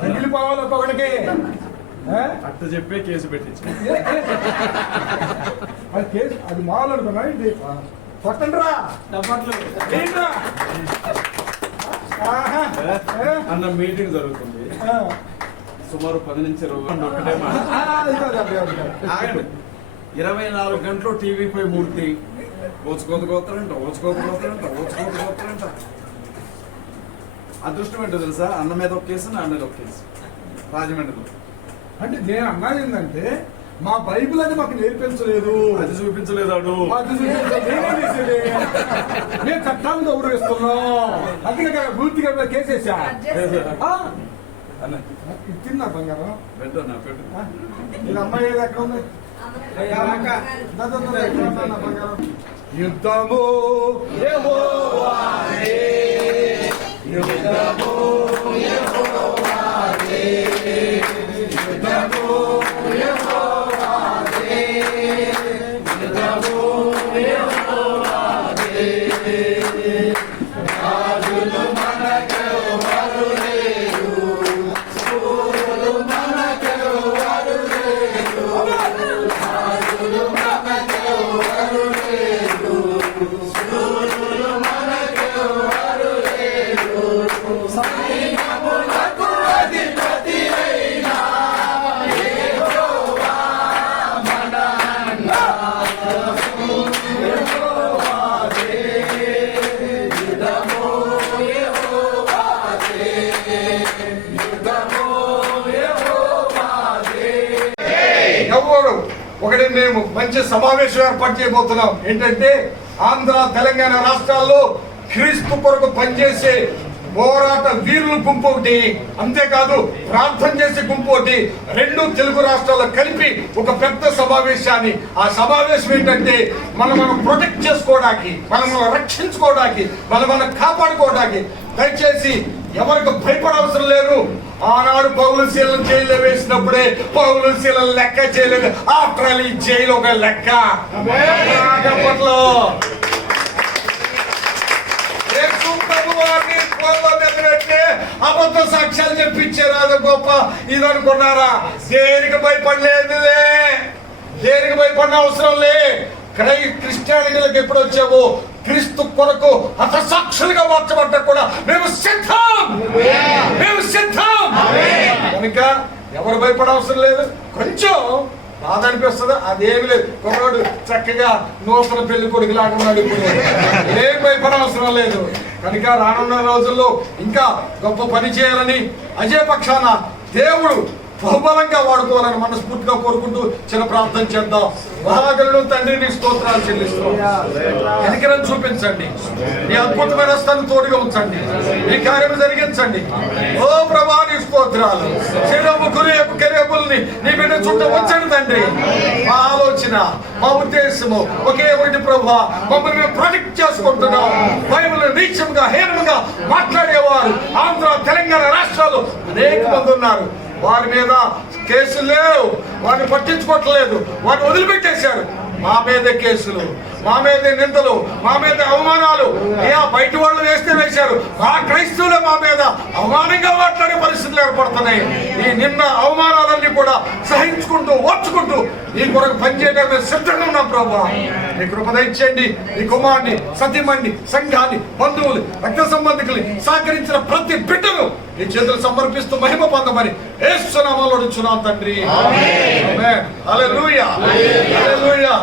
మిగిలిపోవాలి ఒక్కొక్కడికి? అట్ట చెప్పే కేసు పెట్టించి అది కేసు అది మామూలు అనుకున్నా ఇది కొట్టండి రా ఏంట్రా? ఆహా. ఏ? అన్న మీటింగ్ జరుగుతుంది. సుమారు పది నుంచి ఇరవై నాలుగు గంటలు టీవీపై మూర్తి ఓచుకోత పోతారంట ఓచుకోత పోతారంట ఓచుకోత పోతారంట అదృష్టం ఏంటో తెలుసా? అన్న మీద ఒక కేసు నా మీద ఒక కేసు. రాజమండ్రిలో అంటే నేను అన్నది ఏంటంటే మా బైబిల్ అని మాకు నేర్పించలేదు. అది చూపించలేదాడు మాకు చూపించలేదు. నేనే చట్టాన్ని గౌరవిస్తున్నాం. అందుకే పూర్తిగా కేసేసా? ఆ? అన్న ఇది తిన్నా బంగారం పెట్టు నా పెట్టు ఆ? ఇది అమ్మాయి ఏది ఎక్కడ ఉంది దా, దా, దా, దా, ఎక్కడ ఉందా నా బంగారం? యుద్ధము యెహోవాదే. యుద్ధము యెహోవాదే. యుద్ధము యెహోవాదే. యుద్ధము ఎవరు? ఒకటి మేము మంచి సమావేశం ఏర్పాటు చేయబోతున్నాం. ఏంటంటే ఆంధ్ర తెలంగాణ రాష్ట్రాల్లో క్రీస్తు కొరకు పనిచేసే పోరాట వీరుల గుంపు ఒకటి అంతేకాదు ప్రార్థన చేసే గుంపు ఒకటి. రెండు తెలుగు రాష్ట్రాల్లో కలిపి ఒక పెద్ద సమావేశాన్ని. ఆ సమావేశం ఏంటంటే మనం మనం ప్రొటెక్ట్ చేసుకోవడానికి మనం మనం రక్షించుకోవడానికి మనం మనం కాపాడుకోవడానికి దయచేసి ఎవరికి భయపడవసరం లేదు. ఆనాడు పౌలు శీలను జైల్లో వేసినప్పుడే పౌలు శీలను లెక్క చేయలేదు ఆఫ్టర్ ఆల్ ఈ జైలు ఒక లెక్క. అప్పట్లో అబద్ధ సాక్ష్యాలు చెప్పించారు అది గొప్ప ఇది అనుకున్నారా దేనికి భయపడలేదులే. దేనికి భయపడిన అవసరం లే. క్రై క్రిస్టియానిటీలకు ఎప్పుడు వచ్చావో? క్రీస్తు కొరకు హతసాక్షులుగా మార్చబడ్డా కూడా మేము సిద్ధం మేము సిద్ధం కనుక ఎవరు భయపడ అవసరం లేదు. కొంచెం బాధ అనిపిస్తుంది. అదేమి లేదు. కుర్రాడు చక్కగా నూతన పెళ్ళి కొడుకు లాగా ఉన్నాడు ఇప్పుడు. ఏం భయపడ అవసరం లేదు. కనుక రానున్న రోజుల్లో ఇంకా గొప్ప పని చేయాలని అజయ పక్షాన దేవుడు బహుబలంగా వాడుకోవాలని మనస్ఫూర్తిగా కోరుకుంటూ చిన్న ప్రార్థన చేద్దాం. మహాగరుడు తండ్రిని స్తోత్రాలు చెల్లిస్తాం కనికరం చూపించండి. నీ అద్భుతమైన స్థలం తోడుగా ఉంచండి. ఈ కార్యం జరిగించండి. ఓ ప్రభా నీ స్తోత్రాలు. శ్రీరాము కురియపు కెరేబుల్ని నీ బిడ్డ చుట్టూ ఉంచండి తండ్రి. మా ఆలోచన మా ఉద్దేశము ఒకే ఒకటి ప్రభా మమ్మల్ని మేము ప్రొటెక్ట్ చేసుకుంటున్నాం. బైబుల్ నీచంగా హీనంగా మాట్లాడేవారు. ఆంధ్ర తెలంగాణ రాష్ట్రాలు అనేక మంది ఉన్నారు. వారి మీద కేసులు లేవు. వారిని పట్టించుకోవట్లేదు. వారిని వదిలిపెట్టేశారు. మా మీద కేసులు. మా మీద నిందలు మా మీద అవమానాలు. ఏ బయట వాళ్ళు వేస్తే వేశారు. ఆ క్రైస్తవులే మా మీద అవమానంగా మాట్లాడే పరిస్థితులు ఏర్పడుతున్నాయి. ఈ నిన్న అవమానాలన్నీ కూడా సహించుకుంటూ ఓర్చుకుంటూ ఈ కొరకు పనిచేయడానికి మేము సిద్ధంగా ఉన్నాం ప్రభా. నీ కృప దయచేయండి. నీ కుమార్ని సతీమణ్ణి సంఘాన్ని బంధువులు రక్త సంబంధికుల్ని సహకరించిన ప్రతి బిడ్డను నీ చేతులు సమర్పిస్తూ మహిమ పొందమని ఏసునామాలో అడుగుచున్నాం తండ్రి. ఆమేన్. హల్లెలూయా. హల్లెలూయా.